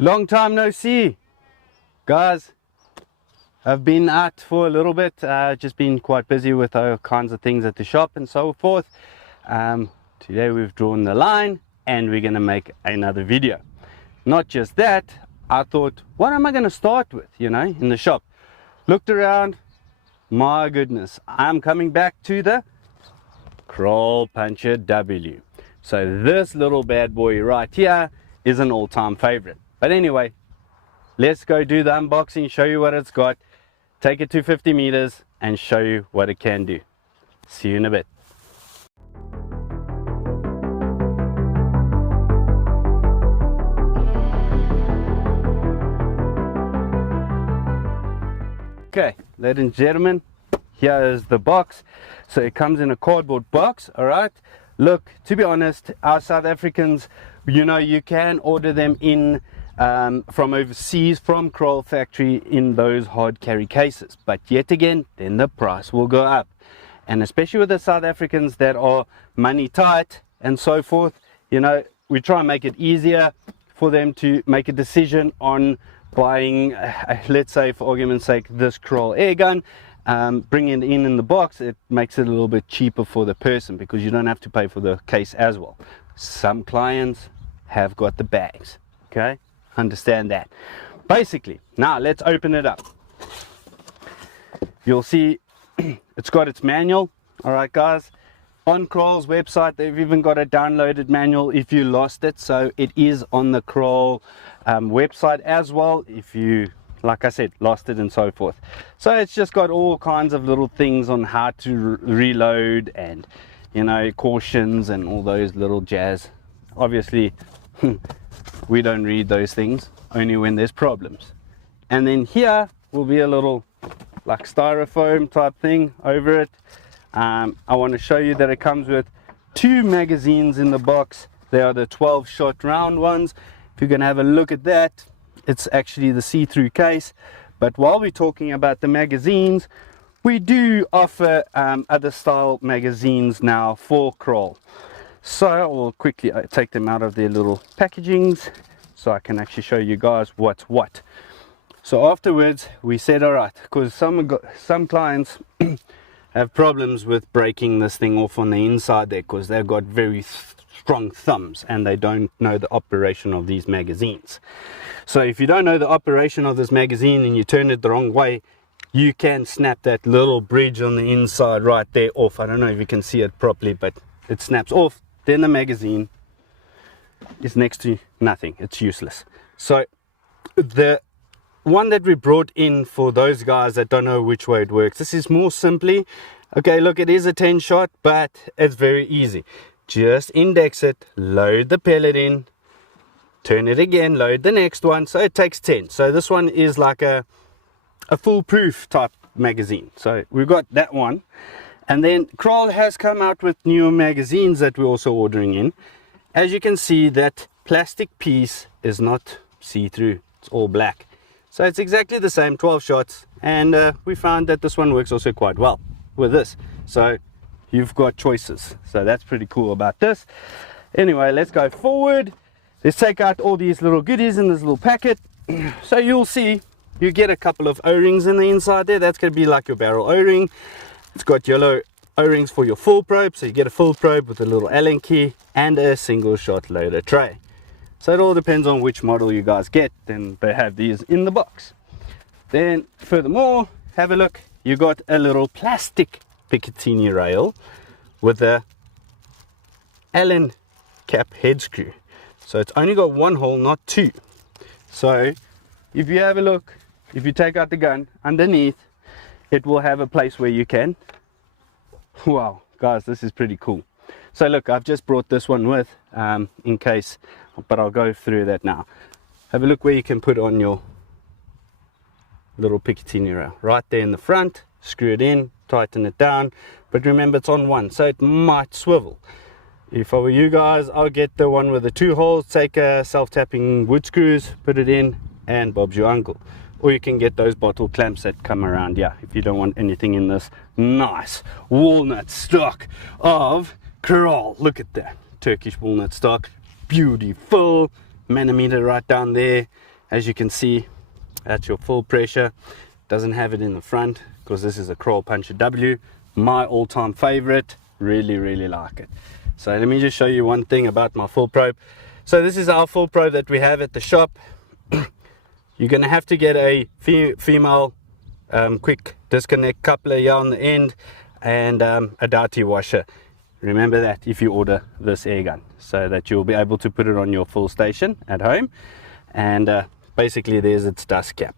Long time no see, guys. I've been out for a little bit, just been quite busy with all kinds of things at the shop and so forth. Today we've drawn the line and we're going to make another video. Not just that, I thought, what am I going to start with, you know, in the shop? Looked around, my goodness, I'm coming back to the Kral Puncher W. So this little bad boy right here is an all-time favorite. But anyway, let's go do the unboxing, show you what it's got, take it to 50 meters and show you what it can do. See you in a bit. Okay, ladies and gentlemen, here is the box. So it comes in a cardboard box, all right? Look, to be honest, our South Africans, you know, you can order them in from overseas, from Kral factory, in those hard carry cases. But yet again, then the price will go up. And especially with the South Africans that are money tight and so forth, you know, we try and make it easier for them to make a decision on buying, let's say for argument's sake, this Kral air gun. Bringing it in the box, it makes it a little bit cheaper for the person because you don't have to pay for the case as well. Some clients have got the bags, okay? Understand that. Basically, now let's open it up. You'll see it's got its manual, all right, guys. On Kral's website, they've even got a downloaded manual if you lost it. So it is on the Kral website as well if you, like I said, lost it and so forth. So it's just got all kinds of little things on how to reload and, you know, cautions and all those little jazz. Obviously, we don't read those things, only when there's problems. And then here will be a little like styrofoam type thing over it. I want to show you that it comes with 2 magazines in the box. They are the 12-shot round ones. If you're going to have a look at that, it's actually the see-through case. But while we're talking about the magazines, we do offer other style magazines now for Kral. So I will quickly take them out of their little packagings so I can actually show you guys what's what. So afterwards we said, all right, because some clients have problems with breaking this thing off on the inside there because they've got very strong thumbs and they don't know the operation of these magazines. So if you don't know the operation of this magazine and you turn it the wrong way, you can snap that little bridge on the inside right there off. I don't know if you can see it properly, but it snaps off. Then the magazine is next to nothing. It's useless. So the one that we brought in for those guys that don't know which way it works, this is more simply, okay, look, it is a 10 shot, but it's very easy. Just index it, load the pellet in, turn it again, load the next one. So it takes 10. So this one is like a foolproof type magazine. So we've got that one. And then Kral has come out with newer magazines that we're also ordering in. As you can see, that plastic piece is not see-through. It's all black. So it's exactly the same, 12 shots. And we found that this one works also quite well with this. So you've got choices. So that's pretty cool about this. Anyway, let's go forward. Let's take out all these little goodies in this little packet. So you'll see you get a couple of O-rings in the inside there. That's going to be like your barrel O-ring. It's got yellow O-rings for your full probe. So you get a full probe with a little Allen key and a single shot loader tray. So it all depends on which model you guys get. Then they have these in the box. Then furthermore, have a look. You got a little plastic Picatinny rail with a Allen cap head screw. So it's only got one hole, not 2. So if you have a look, if you take out the gun underneath, it will have a place where you can. Wow, guys, this is pretty cool. So look, I've just brought this one with in case, but I'll go through that now. Have a look where you can put on your little Picatinny rail. Right there in the front, screw it in, tighten it down. But remember, it's on one, so it might swivel. If I were you guys, I'll get the one with the 2 holes, take a self-tapping wood screws, put it in, and Bob's your uncle. Or you can get those bottle clamps that come around, yeah, if you don't want anything in this nice walnut stock of Kral. Look at that Turkish walnut stock, beautiful. manometer right down there. As you can see, that's your full pressure. Doesn't have it in the front because this is a Kral Puncher W, my all-time favorite. Really like it. So let me just show you one thing about my full probe. So this is our full probe that we have at the shop. You're gonna have to get a female quick disconnect coupler here on the end, and a dirty washer. Remember that if you order this air gun, so that you'll be able to put it on your full station at home. And basically there's its dust cap.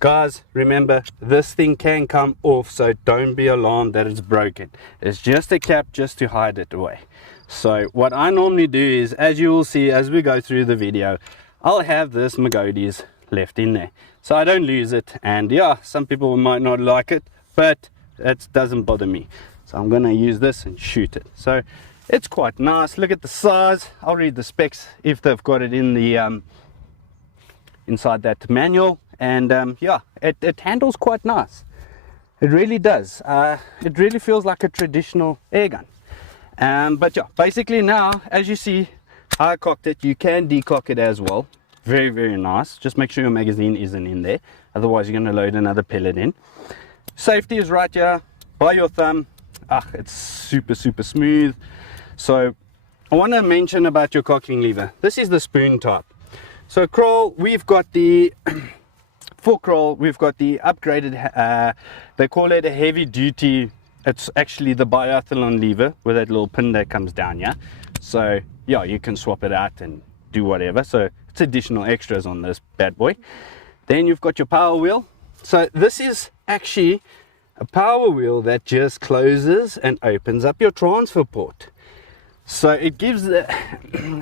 Guys, remember, this thing can come off, so don't be alarmed that it's broken. It's just a cap just to hide it away. So what I normally do is, as you will see as we go through the video, I'll have this Magodis left in there so I don't lose it. And yeah, some people might not like it, but it doesn't bother me. So I'm going to use this and shoot it. So it's quite nice. Look at the size. I'll read the specs if they've got it in the inside that manual. And yeah, it handles quite nice. It really does. It really feels like a traditional air gun. But yeah, basically now, as you see, I cocked it. You can decock it as well. Very nice. Just make sure your magazine isn't in there, otherwise you're going to load another pellet in. Safety is right here by your thumb. It's super smooth. So I want to mention about your cocking lever. This is the spoon type. So Kral, we've got the for Kral, we've got the upgraded, they call it a heavy duty. It's actually the biathlon lever with that little pin that comes down here. So yeah, you can swap it out and do whatever. So it's additional extras on this bad boy. Then you've got your power wheel. So this is actually a power wheel that just closes and opens up your transfer port. So it gives the,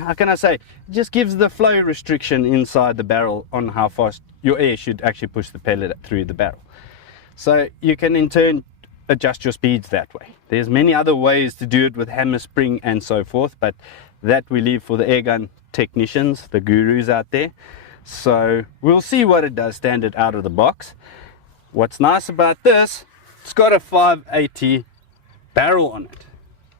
how can I say, it just gives the flow restriction inside the barrel on how fast your air should actually push the pellet through the barrel. So you can in turn adjust your speeds that way. There's many other ways to do it with hammer spring and so forth, but that we leave for the airgun technicians, the gurus out there. So we'll see what it does standard out of the box. What's nice about this, it's got a 580 barrel on it.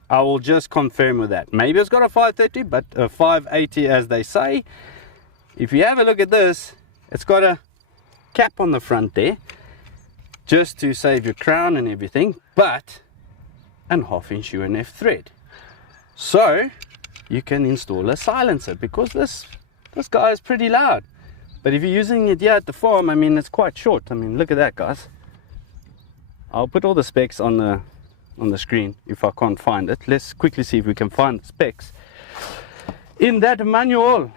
I will just confirm with that. Maybe it's got a 530, but a 580 as they say. If you have a look at this, it's got a cap on the front there, just to save your crown and everything, but an 1/2" UNF thread. So you can install a silencer, because this guy is pretty loud. But if you're using it here at the farm, I mean, it's quite short. I mean, look at that, guys. I'll put all the specs on the screen if I can't find it. Let's quickly see if we can find the specs in that manual.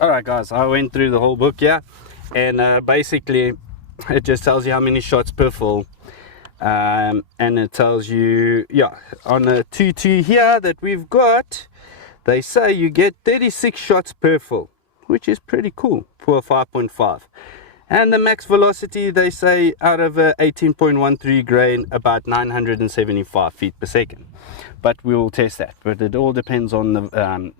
Alright guys, I went through the whole book here, and basically it just tells you how many shots per full. And it tells you, yeah, on a 2.2 here that we've got, they say you get 36 shots per full, which is pretty cool for a 5.5. And the max velocity, they say, out of a 18.13 grain, about 975 feet per second. But we will test that. But it all depends on the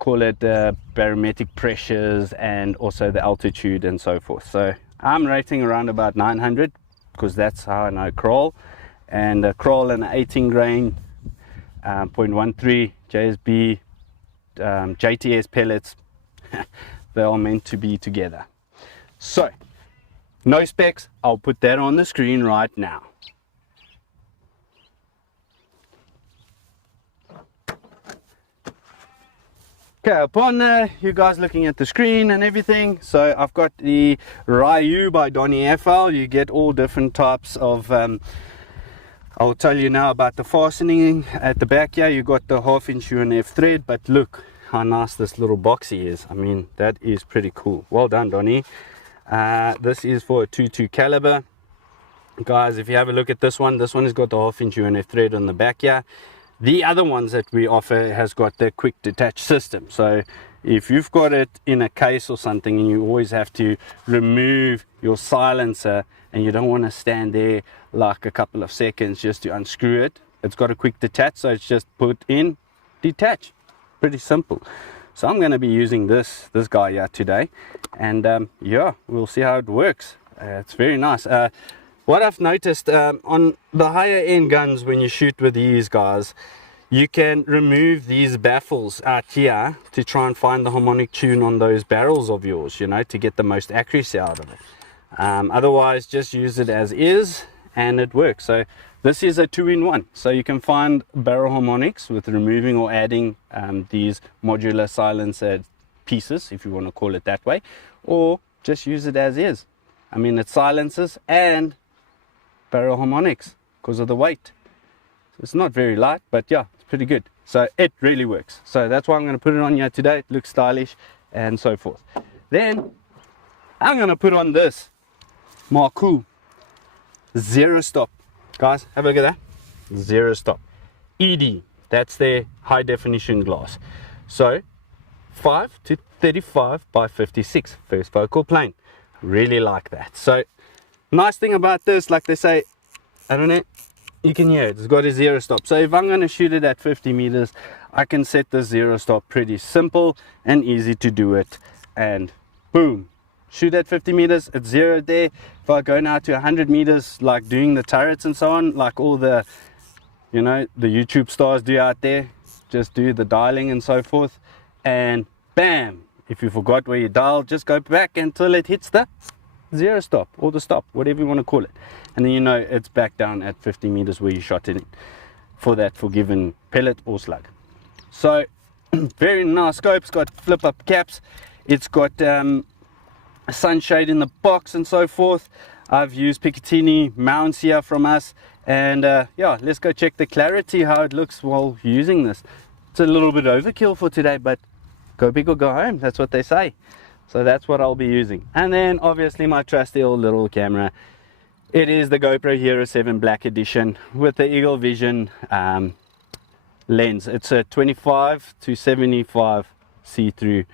call it barometric pressures and also the altitude and so forth. So I'm rating around about 900, because that's how I know Kral. And Kral and 18 grain 0.13 JSB JTS pellets, they are meant to be together. So no specs, I'll put that on the screen right now. Okay, upon you guys looking at the screen and everything, so I've got the Rayu by Donny FL. You get all different types of, I'll tell you now about the fastening at the back here. You got the 1/2" UNF thread, but look how nice this little boxy is. I mean, that is pretty cool. Well done, Donny. This is for a 2.2 caliber. Guys, if you have a look at this one has got the 1/2" UNF thread on the back here. The other ones that we offer has got the quick detach system. So if you've got it in a case or something and you always have to remove your silencer and you don't want to stand there like a couple of seconds just to unscrew it, it's got a quick detach, so it's just put in, detach. Pretty simple. So I'm going to be using this guy here today, and yeah, we'll see how it works. It's very nice. What I've noticed on the higher end guns, when you shoot with these guys, you can remove these baffles out here to try and find the harmonic tune on those barrels of yours, you know, to get the most accuracy out of it. Otherwise, just use it as is and it works. So this is a 2-in-1, so you can find barrel harmonics with removing or adding these modular silencer pieces, if you want to call it that way, or just use it as is. I mean, it silences and barrel harmonics because of the weight. So it's not very light, but yeah, it's pretty good. So it really works. So that's why I'm going to put it on here today. It looks stylish and so forth. Then I'm going to put on this Maru 0 stop. Guys, have a look at that. 0 stop. ED, that's their high definition glass. So 5 to 35 by 56, first focal plane. Really like that. So nice thing about this, like they say, I don't know, you can hear it, it's got a 0 stop. So if I'm going to shoot it at 50 meters, I can set the 0 stop. Pretty simple and easy to do it, and boom, shoot at 50 meters, it's 0 there. If I go now to 100 meters, like doing the turrets and so on, like all the, you know, the YouTube stars do out there, just do the dialing and so forth, and bam, if you forgot where you dialed, just go back until it hits the 0 stop or the stop, whatever you want to call it, and then you know it's back down at 50 meters where you shot it in for that forgiven pellet or slug. So very nice scope. It's got flip up caps, it's got sunshade in the box and so forth. I've used Picatinny mounts here from us, and yeah, let's go check the clarity, how it looks while using this. It's a little bit overkill for today, but go big or go home, that's what they say. So that's what I'll be using. And then obviously my trusty old little camera. It is the GoPro Hero 7 Black Edition with the Eagle Vision lens. It's a 25 to 75 see-through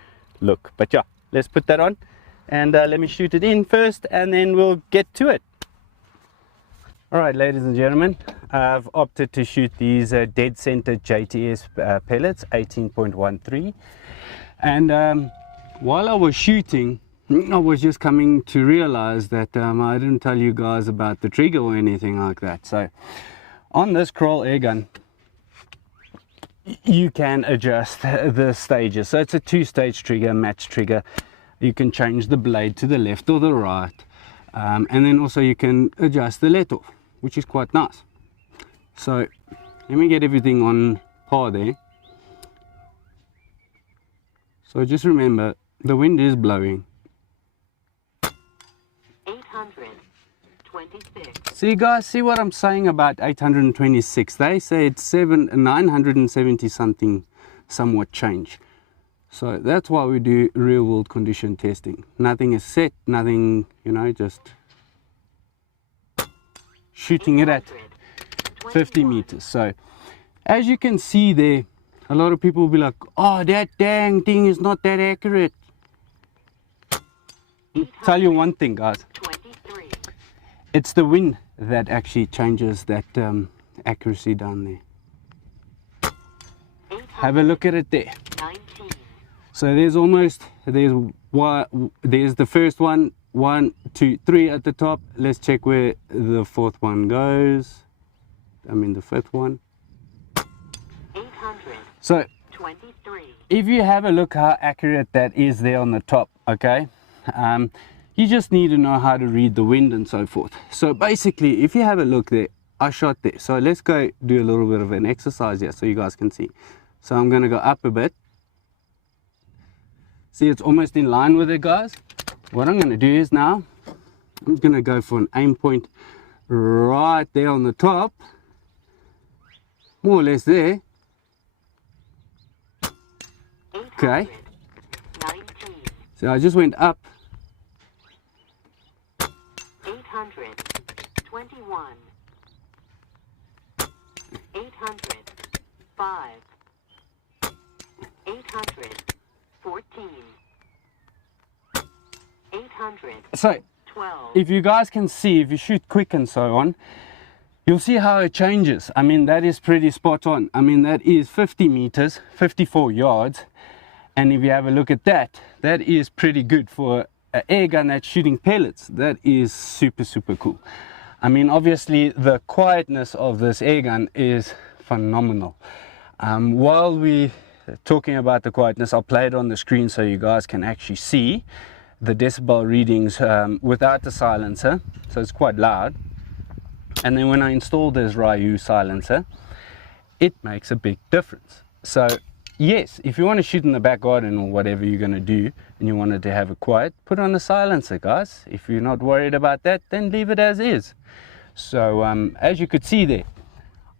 look. But yeah, let's put that on and let me shoot it in first, and then we'll get to it. Alright, ladies and gentlemen, I've opted to shoot these dead center JTS pellets 18.13, and while I was shooting, I was just coming to realize that I didn't tell you guys about the trigger or anything like that. So on this Kral airgun, you can adjust the stages. So it's a 2-stage trigger, match trigger. You can change the blade to the left or the right, and then also you can adjust the let off, which is quite nice. So let me get everything on par there. So just remember, the wind is blowing. 826. See guys, see what I'm saying about 826? They say it's 970 something, somewhat change. So that's why we do real world condition testing. Nothing is set, nothing, you know, just shooting it at 50 meters. So as you can see there, a lot of people will be like, oh, that dang thing is not that accurate. I'll tell you one thing, guys. It's the wind that actually changes that accuracy down there. Have a look at it there. So there's the first one, 1, 2, 3 at the top. Let's check where the fourth one goes. I mean the fifth one. 800. So if you have a look how accurate that is there on the top, okay, you just need to know how to read the wind and so forth. So basically, if you have a look there, I shot there. So let's go do a little bit of an exercise here so you guys can see. So I'm going to go up a bit. See, it's almost in line with it, guys. What I'm going to do is now, I'm going to go for an aim point right there on the top, more or less there. Okay. So I just went up. 821. 805. 814. 800. So, if you guys can see, if you shoot quick and so on, you'll see how it changes. I mean, that is pretty spot on. I mean, that is 50 meters, 54 yards, And if you have a look at that, that is pretty good for an air gun that's shooting pellets. That is super, super cool. I mean, obviously the quietness of this air gun is phenomenal. While we talking about the quietness, I'll play it on the screen so you guys can actually see the decibel readings without the silencer. So it's quite loud. And then when I install this Rayu silencer, it makes a big difference. So yes, if you want to shoot in the back garden or whatever you're going to do and you wanted to have it quiet, put on the silencer, guys. If you're not worried about that, then leave it as is. So as you could see there,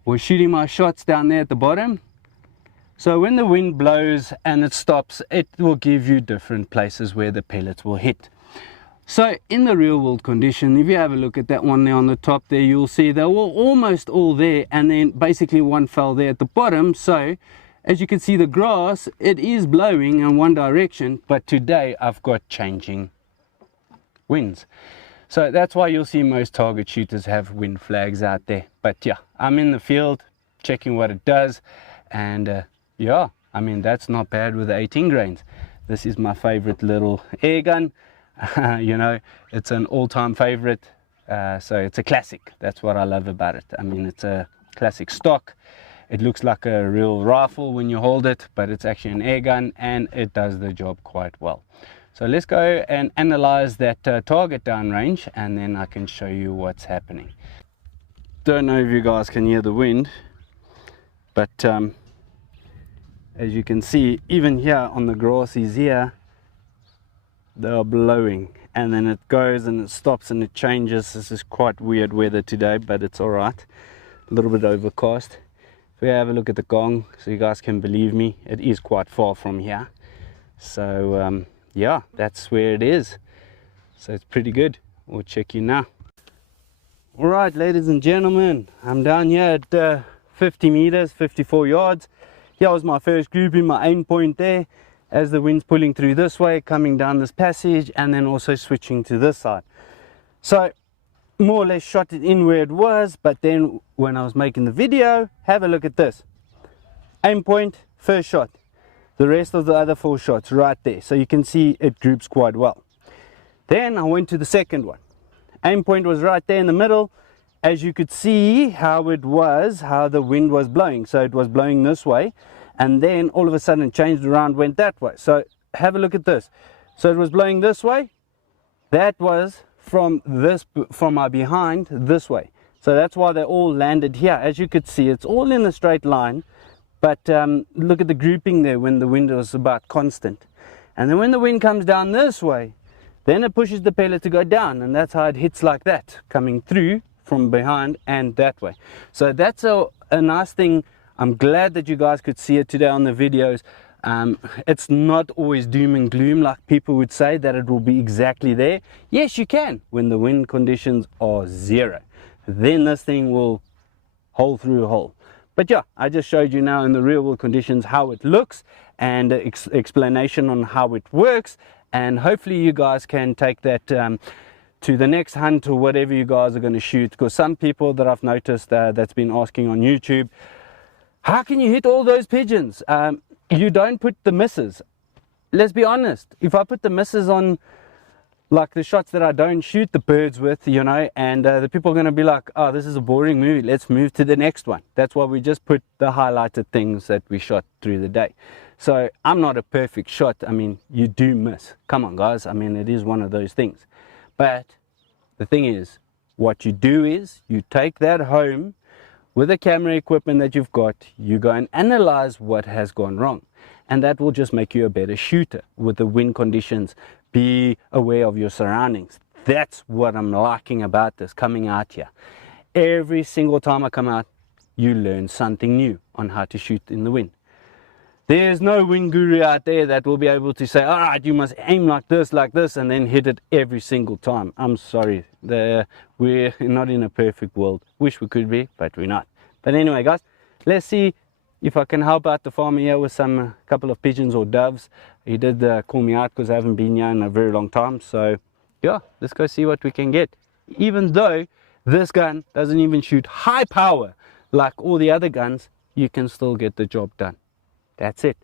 we're shooting my shots down there at the bottom. So when the wind blows and it stops, it will give you different places where the pellets will hit. So in the real world condition, if you have a look at that one there on the top there, you'll see they were almost all there, and then basically one fell there at the bottom. So as you can see, the grass, it is blowing in one direction, but today I've got changing winds. So that's why you'll see most target shooters have wind flags out there. But yeah, I'm in the field checking what it does, and yeah, I mean, that's not bad with the 18 grains. This is my favorite little air gun. You know, it's an all-time favorite, so it's a classic. That's what I love about it. I mean, it's a classic stock. It looks like a real rifle when you hold it, but it's actually an air gun, and it does the job quite well. So let's go and analyze that target downrange, and then I can show you what's happening. Don't know if you guys can hear the wind, but as you can see, even here on the grasses here, they are blowing, and then it goes and it stops and it changes. This is quite weird weather today, but it's all right. A little bit overcast. If we have a look at the gong, so you guys can believe me, it is quite far from here. So yeah, that's where it is. So it's pretty good. We'll check you now. All right, ladies and gentlemen, I'm down here at 50 meters, 54 yards. Here was my first group in my aim point there, as the wind's pulling through this way, coming down this passage, and then also switching to this side. So more or less shot it in where it was, but then when I was making the video, have a look at this. Aim point, first shot. The rest of the other 4 shots right there. So you can see it groups quite well. Then I went to the second one. Aim point was right there in the middle. As you could see how it was, how the wind was blowing. So it was blowing this way, and then all of a sudden it changed around, went that way. So have a look at this. So it was blowing this way. That was from my behind this way. So that's why they all landed here. As you could see, it's all in a straight line, but look at the grouping there when the wind was about constant. And then when the wind comes down this way, then it pushes the pellet to go down, and that's how it hits like that, coming through from behind and that way. So that's a nice thing. I'm glad that you guys could see it today on the videos. It's not always doom and gloom like people would say, that it will be exactly there. Yes, you can when the wind conditions are 0. Then this thing will hole through a hole. But yeah, I just showed you now in the real world conditions how it looks, and explanation on how it works, and hopefully you guys can take that to the next hunt or whatever you guys are going to shoot. Because some people that I've noticed that's been asking on YouTube, how can you hit all those pigeons? You don't put the misses. Let's be honest, if I put the misses on, like the shots that I don't shoot the birds with, you know, and the people are going to be like, oh, this is a boring movie, let's move to the next one. That's why we just put the highlighted things that we shot through the day. So I'm not a perfect shot. I mean, you do miss. Come on, guys. I mean, it is one of those things. But the thing is, what you do is you take that home with the camera equipment that you've got, you go and analyze what has gone wrong. And that will just make you a better shooter with the wind conditions. Be aware of your surroundings. That's what I'm liking about this, coming out here. Every single time I come out, you learn something new on how to shoot in the wind. There's no wind guru out there that will be able to say, all right, you must aim like this, and then hit it every single time. I'm sorry, we're not in a perfect world. Wish we could be, but we're not. But anyway, guys, let's see if I can help out the farmer here with some couple of pigeons or doves. He did call me out because I haven't been here in a very long time. So yeah, let's go see what we can get. Even though this gun doesn't even shoot high power like all the other guns, you can still get the job done. That's it.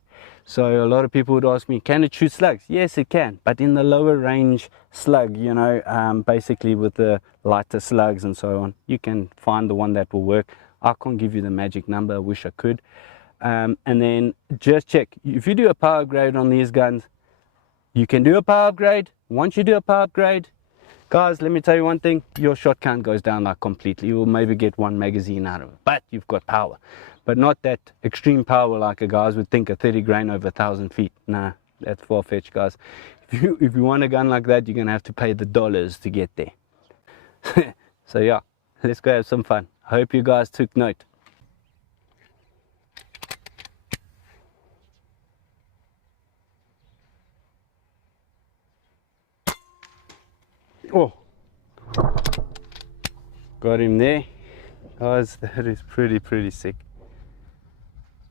So a lot of people would ask me, can it shoot slugs? Yes, it can, but in the lower range slug, you know, basically with the lighter slugs and so on, you can find the one that will work. I can't give you the magic number, I wish I could. And then just check, if you do a power upgrade on these guns, you can do a power upgrade. Once you do a power upgrade, guys, let me tell you one thing, your shot count goes down like completely. You will maybe get one magazine out of it, but you've got power. But not that extreme power like a guys would think, a 30 grain over 1,000 feet. Nah, that's far-fetched, guys. If you want a gun like that, you're gonna have to pay the dollars to get there. So yeah, let's go have some fun. Hope you guys took note. Oh, got him there. Guys, that is pretty sick.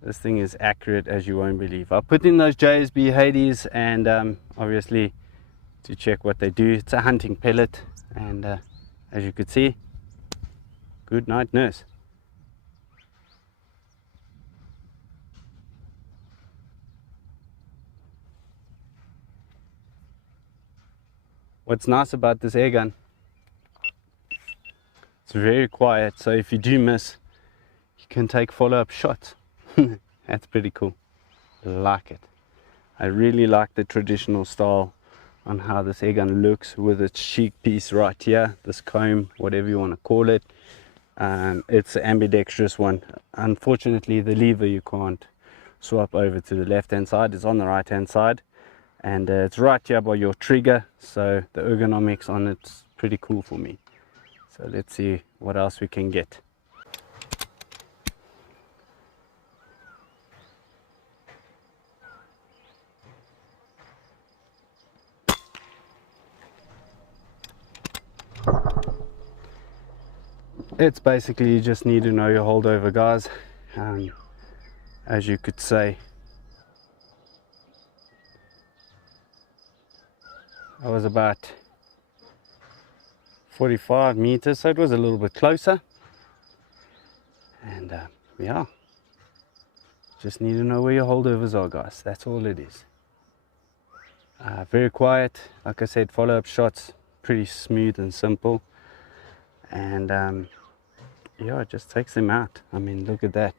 This thing is accurate as you won't believe. I put in those JSB Hades and obviously to check what they do. It's a hunting pellet, and as you could see, good night nurse. What's nice about this air gun, it's very quiet, so if you do miss, you can take follow-up shots. That's pretty cool. Like it. I really like the traditional style on how this air gun looks with its cheek piece right here, this comb, whatever you want to call it. It's an ambidextrous one. Unfortunately, the lever you can't swap over to the left hand side, it's on the right hand side, and it's right here by your trigger, so the ergonomics on it's pretty cool for me. So let's see what else we can get. It's basically, you just need to know your holdover, guys. As you could say, I was about 45 meters, so it was a little bit closer. And yeah, just need to know where your holdovers are, guys. That's all it is. Very quiet, like I said, follow-up shots, pretty smooth and simple. And yeah, it just takes them out. I mean, look at that.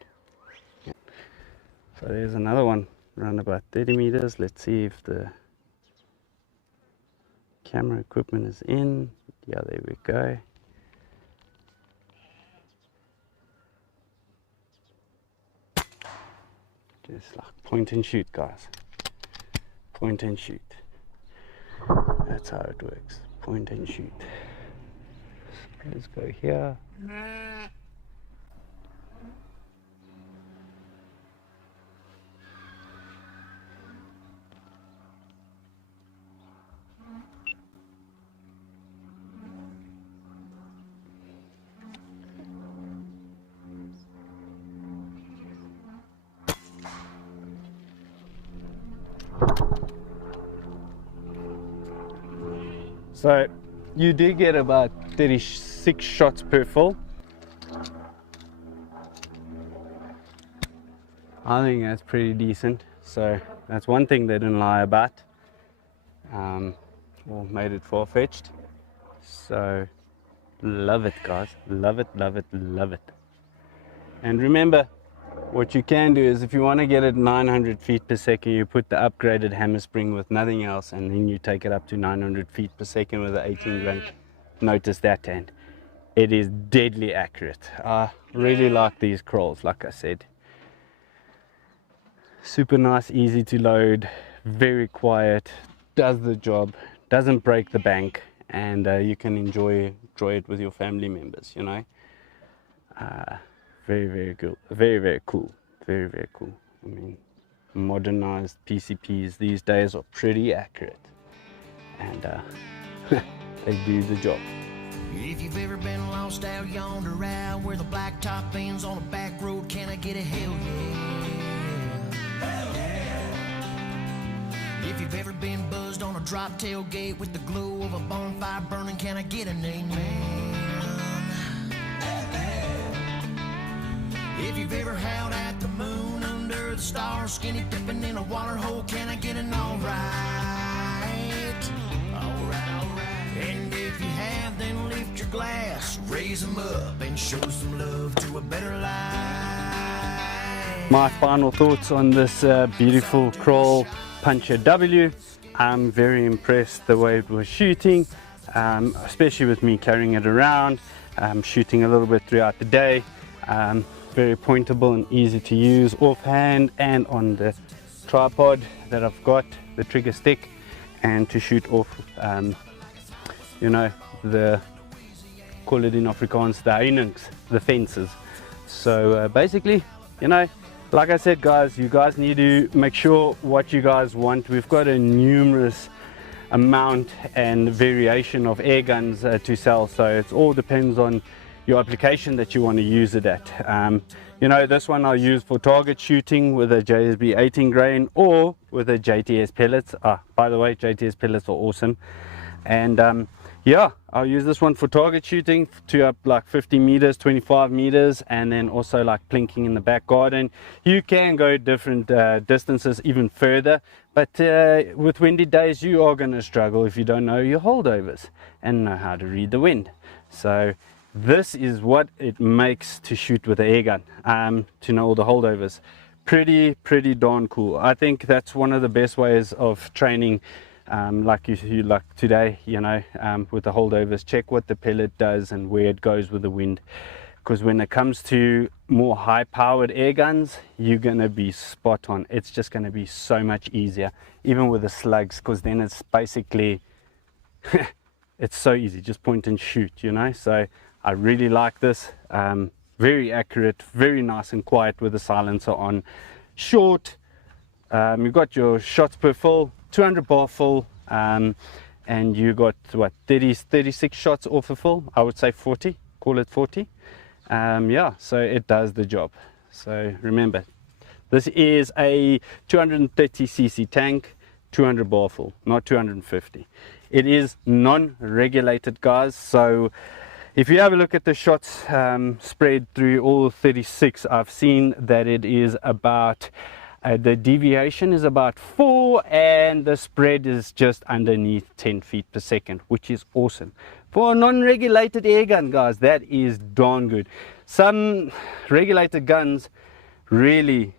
So there's another one around about 30 meters. Let's see if the camera equipment is in. Yeah, there we go. Just like point and shoot, guys. Point and shoot. That's how it works. Point and shoot. Let's go here. So you do get about 36 shots per fill. I think that's pretty decent. So that's one thing they didn't lie about, or made it far-fetched. So love it, guys. Love it, love it, love it. And remember, what you can do is if you want to get it 900 feet per second, you put the upgraded hammer spring with nothing else, and then you take it up to 900 feet per second with the 18 gun. Notice that, and it is deadly accurate. I really like these Krals, like I said. Super nice, easy to load, very quiet, does the job, doesn't break the bank, and you can enjoy it with your family members, you know. Very good, very cool, very cool. I mean, modernized PCPs these days are pretty accurate, and they do the job. If you've ever been lost out yonder, out where the blacktop ends on a back road, can I get a hell yeah? Hell yeah! If you've ever been buzzed on a drop tailgate with the glow of a bonfire burning, can I get an amen? If you've ever howled at the moon under the the stars, skinny dipping in a water hole. Can I get an alright? Alright. And if you have, then lift your glass, raise them up, and show some love to a better life. My final thoughts on this beautiful Kral Puncher W. I'm very impressed the way it was shooting, especially with me carrying it around, shooting a little bit throughout the day. Very pointable and easy to use offhand and on the tripod that I've got, the trigger stick, and to shoot off, you know, the, call it in Afrikaans, the heininks, the fences. So basically, you know, like I said, guys, you guys need to make sure what you guys want. We've got a numerous amount and variation of air guns to sell, so it all depends on your application that you want to use it at. You know, this one I'll use for target shooting with a JSB 18 grain or with a JTS pellets. By the way, JTS pellets are awesome. And yeah, I'll use this one for target shooting to up like 50 meters, 25 meters, and then also like plinking in the back garden. You can go different distances even further, but with windy days you are going to struggle if you don't know your holdovers and know how to read the wind. So this is what it makes to shoot with an air gun, to know all the holdovers. Pretty darn cool. I think that's one of the best ways of training, like you like today, you know, with the holdovers. Check what the pellet does and where it goes with the wind, because when it comes to more high powered air guns, you're gonna be spot on. It's just gonna be so much easier, even with the slugs, because then it's basically it's so easy, just point and shoot, you know. So I really like this. Very accurate, very nice and quiet with the silencer on. Short, you've got your shots per full, 200 bar full, and you got what, 36 shots off a full. I would say 40, call it 40. Yeah, so it does the job. So remember, this is a 230cc tank, 200 bar full, not 250. It is non-regulated, guys, so if you have a look at the shots spread through all 36, I've seen that it is about, the deviation is about 4 and the spread is just underneath 10 feet per second, which is awesome. For a non-regulated air gun, guys, that is darn good. Some regulated guns really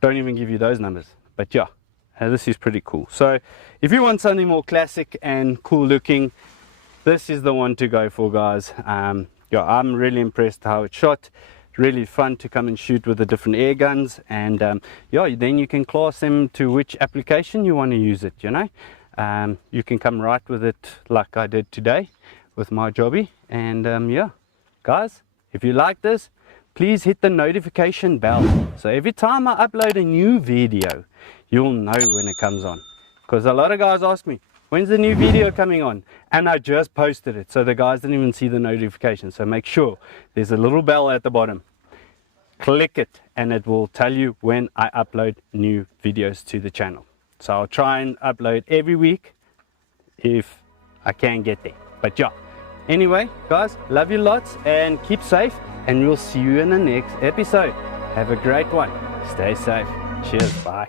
don't even give you those numbers, but yeah, this is pretty cool. So if you want something more classic and cool looking, this is the one to go for, guys. Yeah, I'm really impressed how it shot. Really fun to come and shoot with the different air guns, and yeah, then you can class them to which application you want to use it, you know. You can come right with it like I did today with my jobby. And yeah, guys, if you like this, please hit the notification bell, so every time I upload a new video, you'll know when it comes on. Because a lot of guys ask me, when's the new video coming on? And I just posted it, so the guys didn't even see the notification. So make sure there's a little bell at the bottom. Click it and it will tell you when I upload new videos to the channel. So I'll try and upload every week if I can get there. But yeah, anyway, guys, love you lots and keep safe, and we'll see you in the next episode. Have a great one. Stay safe. Cheers. Bye.